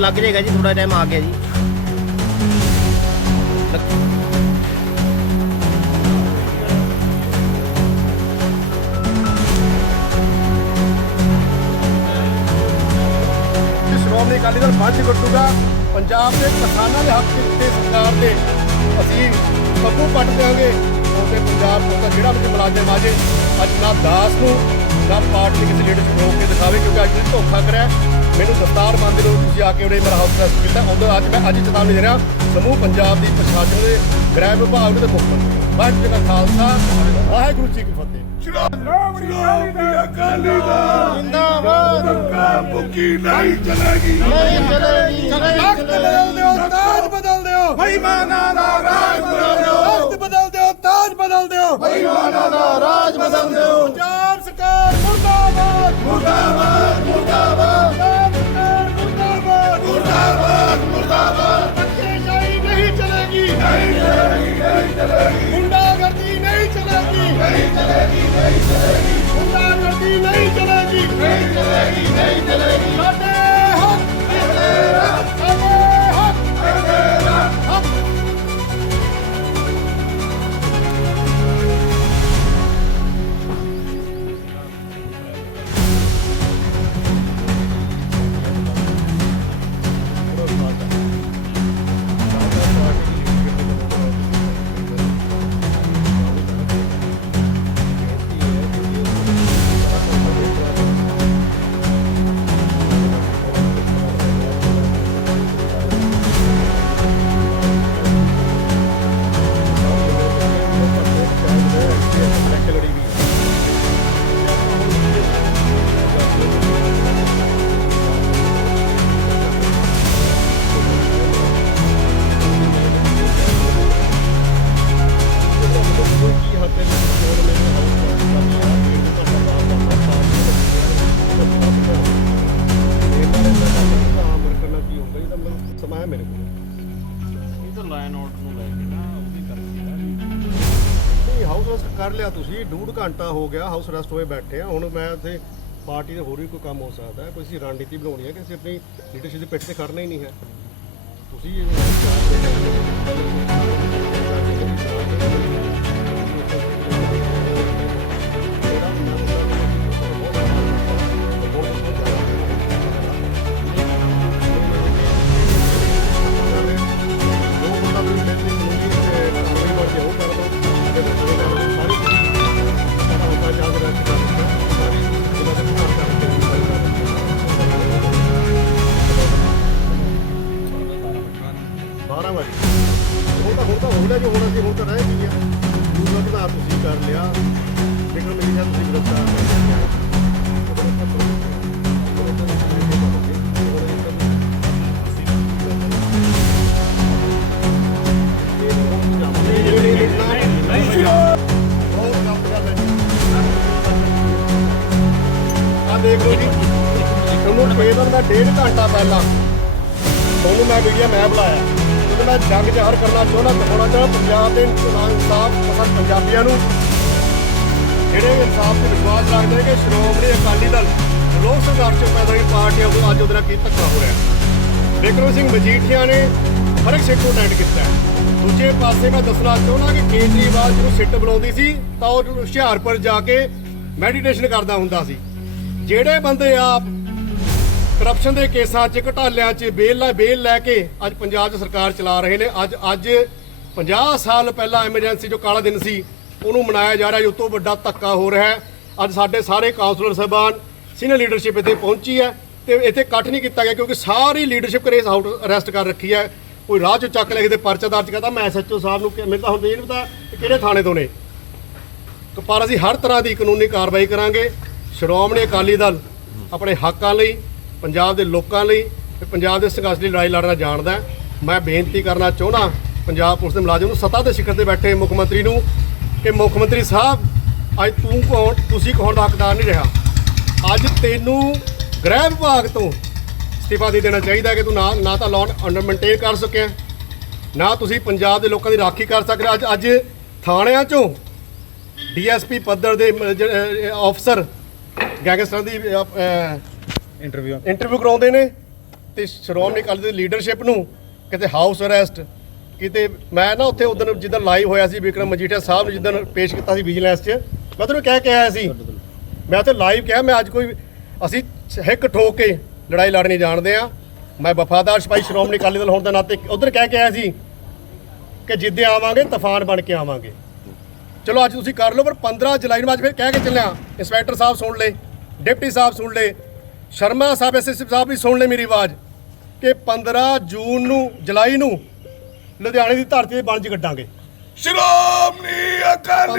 ਲੱਗ ਜਾਏਗਾ ਜੀ ਥੋੜਾ ਟਾਈਮ ਆ ਗਿਆ ਜੀ। ਸ਼੍ਰੋਮਣੀ ਅਕਾਲੀ ਦਲ ਬੰਦ ਕੱਟੂਗਾ ਪੰਜਾਬ ਦੇ ਕਿਸਾਨਾਂ ਦੇ ਹੱਕ ਤੇ ਸਰਕਾਰ ਦੇ ਅਸੀਂ ਸਭੂ ਪੱਟ ਦਿਆਂਗੇ। ਉਹਦੇ ਪੰਜਾਬ ਤੋਂ ਤਾਂ ਜਿਹੜਾ ਵਿੱਚ ਮੁਲਾਜ਼ਮ ਆਜੇ ਅੱਜ ਨਾ ਦਾਸ ਨੂੰ ਨਾ ਪਾਰਟੀ ਕਿਸੇ ਲੀਡਰ ਨੂੰ ਰੋਕ ਕੇ ਦਿਖਾਵੇ ਕਿਉਂਕਿ ਅੱਜ ਤੁਸੀਂ ਧੋਖਾ ਕਰਿਆ। ਮੈਨੂੰ ਦਸਤਾਰ ਮੰਨਦੇ ਨੂੰ ਤੁਸੀਂ ਆ ਕੇ ਉਹਨੇ ਮੇਰਾ ਹਾਊਸ ਅਰੈਸਟ ਕੀਤਾ। ਉਦੋਂ ਅੱਜ ਮੈਂ ਅੱਜ ਚੇਤਾਵਨੀ ਦੇ ਰਿਹਾ ਸਮੂਹ ਪੰਜਾਬ ਦੀ ਪ੍ਰਸ਼ਾਸਨ ਦੇ ਗ੍ਰਹਿ ਵਿਭਾਗ ਦੇ ਮੁੱਖ ਮੰਤਰੀ। ਵਾਹਿਗੁਰੂ ਜੀ ਕਾ ਖਾਲਸਾ ਵਾਹਿਗੁਰੂ ਜੀ ਕੀ ਫਤਿਹ। ਸ਼੍ਰੋਮਣੀ ਅਕਾਲੀ ਦਲ ਜਿੰਦਾਬਾਦ। ਮੁਕੀ ਨਹੀਂ ਚਲੇਗੀ ਨਹੀਂ ਚਲੇਗੀ। ਤਖਤ ਬਦਲ ਦਿਓ ਤਾਜ ਬਦਲ ਦਿਓ। ਬੇਈਮਾਨਾਂ ਦਾ ਰਾਜ ਬਦਲ ਦਿਓ। ਤਖਤ ਬਦਲ ਦਿਓ ਤਾਜ ਬਦਲ ਦਿਓ। ਬੇਈਮਾਨਾਂ ਦਾ ਰਾਜ Obama! ਇਹ ਆਊਟ ਨੂੰ ਲੈ ਕੇ ਨਾ ਉਹਦੀ ਕਰਕੇ ਨਹੀਂ ਹਾਊਸ ਅਰੈਸਟ ਕਰ ਲਿਆ ਤੁਸੀਂ, ਡੂਢ ਘੰਟਾ ਹੋ ਗਿਆ ਹਾਊਸ ਅਰੈਸਟ ਹੋਏ ਬੈਠੇ ਆ। ਹੁਣ ਮੈਂ ਇੱਥੇ ਪਾਰਟੀ ਦਾ ਹੋਰ ਵੀ ਕੋਈ ਕੰਮ ਹੋ ਸਕਦਾ ਹੈ, ਕੋਈ ਅਸੀਂ ਰਣਨੀਤੀ ਬਣਾਉਣੀ ਹੈ ਕਿ ਅਸੀਂ ਆਪਣੀ ਲੀਡਰਸ਼ਿਪ ਦੇ ਪਿੱਠ ਤੇ ਖੜਨਾ ਹੀ ਨਹੀਂ ਹੈ। ਤੁਸੀਂ ਬਾਰਾਂ ਵਜੇ ਹੁਣ ਤਾਂ ਹੁਣ ਤਾਂ ਹੋ ਗਿਆ ਜੋ, ਹੋਣਾ ਸੀ ਹੁਣ ਤਾਂ ਰਹਿ ਗਈ ਆ ਦੂਸਰਾ ਸੁਧਾਰ ਤੁਸੀਂ ਕਰ ਲਿਆ। ਵਿਕਰਮ ਮਿਲੀ ਜਾਂ ਤੁਸੀਂ ਗ੍ਰਿਫਤਾਰ ਕਰ ਲਿਆ। ਦੇਖ ਲਓ ਜੀ। ਤੁਹਾਨੂੰ ਟ੍ਰੇਲਰ ਦਾ ਡੇਢ ਘੰਟਾ ਪਹਿਲਾਂ। ਤੁਹਾਨੂੰ ਮੈਂ ਵੀਡੀਓ ਮੈਂ ਬੁਲਾਇਆ। ਕਿਉਂਕਿ ਮੈਂ ਜੰਗ ਜ਼ਾਹਰ ਕਰਨਾ ਚਾਹੁੰਦਾ ਦਿਖਾਉਣਾ ਚਾਹੁੰਦਾ ਪੰਜਾਬ ਦੇ ਇਨਸਾਫ ਪਸੰਦ ਪੰਜਾਬੀਆਂ ਨੂੰ। ਜਿਹੜੇ ਇਨਸਾਫ ਤੇ ਵਿਸ਼ਵਾਸ ਰੱਖਦੇ ਕਿ ਸ਼੍ਰੋਮਣੀ ਅਕਾਲੀ ਦਲ ਲੋਕ ਸੰਘਰਸ਼ ਪੈਦਾ ਦੀ ਪਾਰਟੀਆਂ ਤੋਂ ਅੱਜ ਉਹਦਾ ਕੀ ਧੱਕਾ ਹੋ ਰਿਹਾ ਬਿਕਰਮ ਸਿੰਘ ਮਜੀਠੀਆ ਨੇ ਫ਼ਰਕ ਸਿੱਟ ਨੂੰ ਅਟੈਂਡ ਕੀਤਾ ਦੂਜੇ ਪਾਸੇ ਮੈਂ ਦੱਸਣਾ ਚਾਹੁੰਦਾ ਕਿ ਕੇਜਰੀਵਾਲ ਜਿਹਨੂੰ ਸਿੱਟ ਬੁਲਾਉਂਦੀ ਸੀ, ਤਾਂ ਉਹ ਹੁਸ਼ਿਆਰਪੁਰ ਜਾ ਕੇ ਮੈਡੀਟੇਸ਼ਨ ਕਰਦਾ ਹੁੰਦਾ ਸੀ। ਜਿਹੜੇ ਬੰਦੇ ਆਪ ਕਰਪਸ਼ਨ ਦੇ ਕੇਸਾਂ 'ਚ ਘਟਾਲਿਆਂ 'ਚ ਬੇਲ ਲੈ ਬੇਲ ਲੈ ਕੇ ਅੱਜ ਪੰਜਾਬ 'ਚ ਸਰਕਾਰ ਚਲਾ ਰਹੇ ਨੇ। ਅੱਜ ਅੱਜ 50 ਸਾਲ ਪਹਿਲਾਂ ਐਮਰਜੈਂਸੀ ਜੋ ਕਾਲਾ ਦਿਨ ਸੀ, ਉਹਨੂੰ ਮਨਾਇਆ ਜਾ ਰਿਹਾ ਜੋ ਤੋਂ ਵੱਡਾ ਧੱਕਾ ਹੋ ਰਿਹਾ ਹੈ। ਅੱਜ ਸਾਡੇ ਸਾਰੇ ਕਾਉਂਸਲਰ ਸਾਹਿਬਾਨ ਸੀਨੀਅਰ ਲੀਡਰਸ਼ਿਪ ਇੱਥੇ ਪਹੁੰਚੀ ਹੈ ਤੇ ਇੱਥੇ ਇਕੱਠ ਨਹੀਂ ਕੀਤਾ ਗਿਆ ਕਿਉਂਕਿ ਸਾਰੀ ਲੀਡਰਸ਼ਿਪ ਕੇਸ ਆਊਟ ਅਰੈਸਟ ਕਰ ਰੱਖੀ ਹੈ। ਕੋਈ ਰਾਹ ਚੋਂ ਚੱਕ ਲੈ ਕੇ ਤੇ ਪਰਚਾ ਦਰਜ ਕਰਦਾ ਮੈਂ ਐਸਐਚਓ ਸਾਹਿਬ ਨੂੰ ਮੈਨੂੰ ਤਾਂ ਹੁਣ ਇਹ ਨਹੀਂ ਪਤਾ ਕਿਹੜੇ ਥਾਣੇ ਤੋਂ ਨੇ। ਪਰ ਅਸੀਂ ਹਰ ਤਰ੍ਹਾਂ ਦੀ ਕਾਨੂੰਨੀ ਕਾਰਵਾਈ ਕਰਾਂਗੇ। ਸ਼੍ਰੋਮਣੀ ਅਕਾਲੀ ਦਲ ਆਪਣੇ ਹੱਕਾਂ ਲਈ ਪੰਜਾਬ ਦੇ ਲੋਕਾਂ ਲਈ ਤੇ ਪੰਜਾਬ ਦੇ ਸੰਘਰਸ਼ ਲਈ ਲੜਾਈ ਲੜਨਾ ਜਾਣਦਾ ਮੈਂ ਬੇਨਤੀ ਕਰਨਾ ਚਾਹੁੰਦਾ, ਪੰਜਾਬ ਪੁਲਿਸ ਦੇ ਮੁਲਾਜ਼ਮ ਨੂੰ ਸੱਤਾ ਦੇ ਸਿਖਰ ਤੇ ਬੈਠੇ ਮੁੱਖ ਮੰਤਰੀ ਨੂੰ ਕਿ ਮੁੱਖ ਮੰਤਰੀ ਸਾਹਿਬ, ਅੱਜ ਤੂੰ ਕੌਣ, ਤੁਸੀਂ ਕੌਣ ਦਾ ਹੱਕਦਾਰ ਨਹੀਂ ਰਿਹਾ। ਅੱਜ ਤੈਨੂੰ ਗ੍ਰਹਿ ਵਿਭਾਗ ਤੋਂ ਅਸਤੀਫਾ ਦੇ ਦੇਣਾ ਚਾਹੀਦਾ ਕਿ ਤੂੰ ਨਾ ਨਾ ਤਾਂ ਲਾਅ ਅੰਡਰ ਮੇਨਟੇਨ ਕਰ ਸਕਿਆ, ਨਾ ਤੁਸੀਂ ਪੰਜਾਬ ਦੇ ਲੋਕਾਂ ਦੀ ਰਾਖੀ ਕਰ ਸਕਦੇ ਅੱਜ ਅੱਜ ਥਾਣਿਆਂ ਚੋਂ ਡੀਐਸਪੀ ਪੱਧਰ ਦੇ ਮ- ਅਫਸਰ, ਗੈਂਗਸਟਰਾਂ ਦੀ ਇੰਟਰਵਿਊ ਇੰਟਰਵਿਊ ਕਰਾਉਂਦੇ ਨੇ ਤੇ ਸ਼੍ਰੋਮਣੀ ਅਕਾਲੀ ਦਲ ਲੀਡਰਸ਼ਿਪ ਨੂੰ ਕਿਤੇ ਹਾਊਸ ਅਰੈਸਟ ਕਿਤੇ ਮੈਂ ਨਾ ਉੱਥੇ ਉਦੋਂ ਜਿੱਦਾਂ ਲਾਈਵ ਹੋਇਆ ਸੀ ਵਿਕਰਮ ਮਜੀਠੀਆ ਸਾਹਿਬ ਨੂੰ ਜਿੱਦਣ ਪੇਸ਼ ਕੀਤਾ ਸੀ ਵਿਜੀਲੈਂਸ 'ਚ, ਮੈਂ ਤੁਹਾਨੂੰ ਕਹਿ ਕੇ ਆਇਆ ਸੀ। ਮੈਂ ਉੱਥੇ ਲਾਈਵ ਕਿਹਾ, ਮੈਂ ਅੱਜ ਕੋਈ, ਅਸੀਂ ਹਿੱਕ ਠੋਕ ਕੇ ਲੜਾਈ ਲੜਨੀ ਜਾਣਦੇ ਆ ਮੈਂ ਵਫਾਦਾਰ ਸਿਪਾਹੀ ਸ਼੍ਰੋਮਣੀ ਅਕਾਲੀ ਦਲ ਹੋਣ ਦੇ ਨਾਤੇ ਉਧਰ ਕਹਿ ਕੇ ਆਇਆ ਸੀ ਕਿ ਜਿੱਦੇ ਆਵਾਂਗੇ, ਤੂਫਾਨ ਬਣ ਕੇ ਆਵਾਂਗੇ। ਚਲੋ ਅੱਜ ਤੁਸੀਂ ਕਰ ਲਓ, ਪਰ 15 ਜੁਲਾਈ ਨੂੰ ਅੱਜ ਫਿਰ ਕਹਿ ਕੇ ਚੱਲਿਆ ਇੰਸਪੈਕਟਰ ਸਾਹਿਬ ਸੁਣ ਲੈ ਡਿਪਟੀ ਸਾਹਿਬ ਸੁਣ ਲੈ ਸ਼ਰਮਾ ਸਾਹਿਬ ਐਸਐਸਪੀ ਸਾਹਿਬ ਵੀ ਸੁਣ ਲੈ ਮੇਰੀ ਆਵਾਜ਼ ਕਿ 15 ਜੂਨ ਨੂੰ, ਜੁਲਾਈ ਨੂੰ ਲੁਧਿਆਣੇ ਦੀ ਧਰਤੀ ਤੇ 'ਚ ਕੱਢਾਂਗੇ। ਸ਼੍ਰੋਮਣੀ ਅਕਾਲੀ